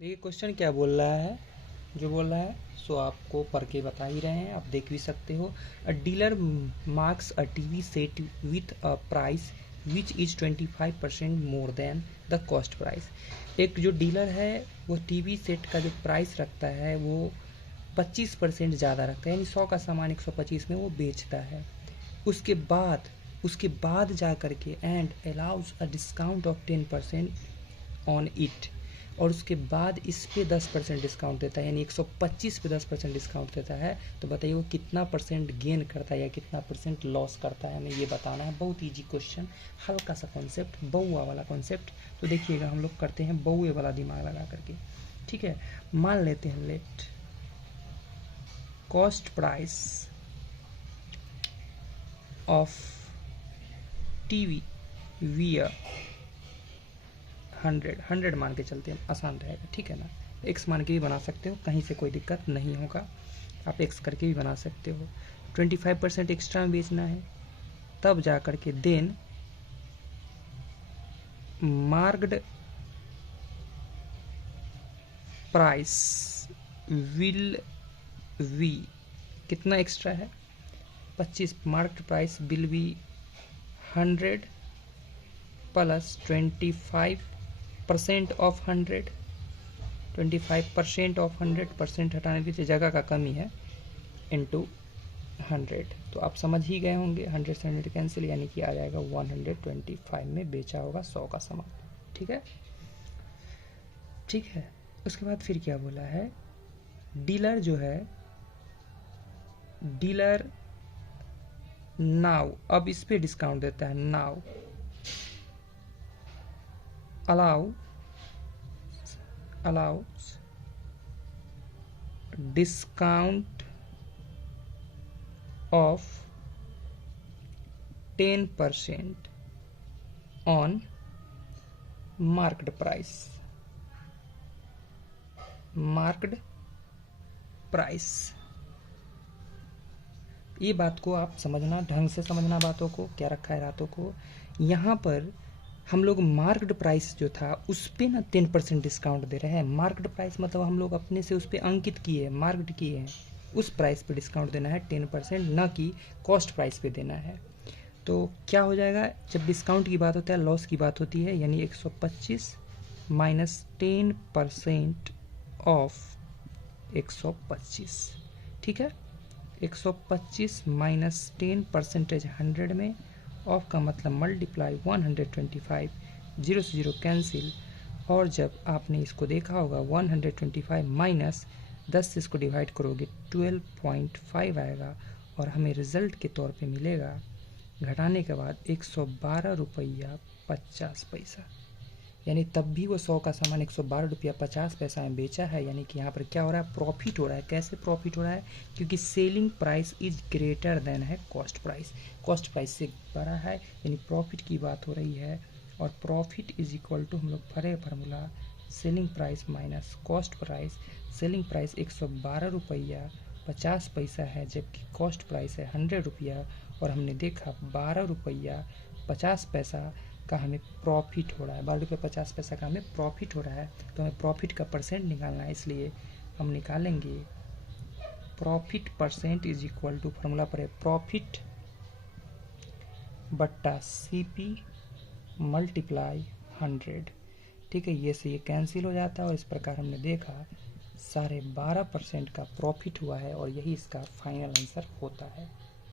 देखिए क्वेश्चन क्या बोल रहा है, जो बोल रहा है सो आपको पढ़ के बता ही रहे हैं, आप देख भी सकते हो। अ dealer marks a TV set with a price which is 25% more than the cost price. एक जो डीलर है वो टीवी सेट का जो प्राइस रखता है वो 25% ज़्यादा रखता है, यानी 100 का सामान 125 में वो बेचता है। उसके बाद जा करके and allows a discount of 10% on it, और उसके बाद इस पे 10% डिस्काउंट देता है, यानी 125 पे 10% डिस्काउंट देता है। तो बताइए वो कितना परसेंट गेन करता है या कितना परसेंट लॉस करता है, हमें ये बताना है। बहुत ईजी क्वेश्चन, हल्का सा कॉन्सेप्ट, बउआ वाला कॉन्सेप्ट। तो देखिएगा हम लोग करते हैं बउए वाला दिमाग लगा करके, ठीक है। मान लेते हैं let cost price of TV wear 100 मान के चलते हैं, आसान रहेगा, ठीक है ना। एक्स मान के भी बना सकते हो, कहीं से कोई दिक्कत नहीं होगा, आप एक्स करके भी बना सकते हो। 25% एक्स्ट्रा में बेचना है, तब जा करके then marked price will be, कितना एक्स्ट्रा है 25, marked price will be 100 plus 25% of 100, 25% of 100%, हटाने दीजिए जगह का कमी है, इंटू 100। तो आप समझ ही गए होंगे, 100 से 100 कैंसिल, यानी कि आ जाएगा 125 में बेचा होगा 100 का सामान, ठीक है। ठीक है, उसके बाद फिर क्या बोला है, डीलर जो है, डीलर नाउ, अब इस पे डिस्काउंट देता है, now allows discount of 10% on marked price. ये बात को आप समझना, ढंग से समझना, बातों को क्या रखा है रातों को। यहाँ पर हम लोग मार्क्ड प्राइस जो था उस पे ना 10% डिस्काउंट दे रहे हैं। मार्क्ड प्राइस मतलब हम लोग अपने से उस पर अंकित किए, मार्क्ड किए हैं, उस प्राइस पे डिस्काउंट देना है 10%, ना कि कॉस्ट प्राइस पे देना है। तो क्या हो जाएगा, जब डिस्काउंट की बात होता है लॉस की बात होती है, यानी 125 माइनस 10% ऑफ 125, ठीक है। 125 माइनस 10% 100 में, ऑफ का मतलब मल्टीप्लाई 125, 0 से 0 कैंसिल, और जब आपने इसको देखा होगा 125 माइनस 10 से इसको डिवाइड करोगे 12.5 आएगा, और हमें रिजल्ट के तौर पे मिलेगा घटाने के बाद 112 रुपया 50 पैसा, यानी तब भी वो 100 का सामान 112 रुपया 50 पैसा में बेचा है। यानी कि यहाँ पर क्या हो रहा है, प्रॉफिट हो रहा है। कैसे प्रॉफिट हो रहा है, क्योंकि selling price is greater than है कॉस्ट प्राइस, कॉस्ट प्राइस से बड़ा है, यानी प्रॉफिट की बात हो रही है। और प्रॉफिट इज इक्वल टू, हम लोग पढ़े formula, selling price minus cost price. Selling price 112 रुपया 50 पैसा है, जबकि कॉस्ट प्राइस है 100 रुपया, और हमने देखा 12 रुपया 50 पैसा का हमें प्रॉफिट हो रहा है, 12 रुपये 50 पैसा का हमें प्रॉफिट हो रहा है। तो हमें प्रॉफिट का परसेंट निकालना है, इसलिए हम निकालेंगे profit percent is equal to, formula पर है प्रॉफिट बट्टा CP मल्टीप्लाई 100, ठीक है। ये से ये कैंसिल हो जाता है, और इस प्रकार हमने देखा 12.5% का प्रॉफिट हुआ है, और यही इसका फाइनल आंसर होता है।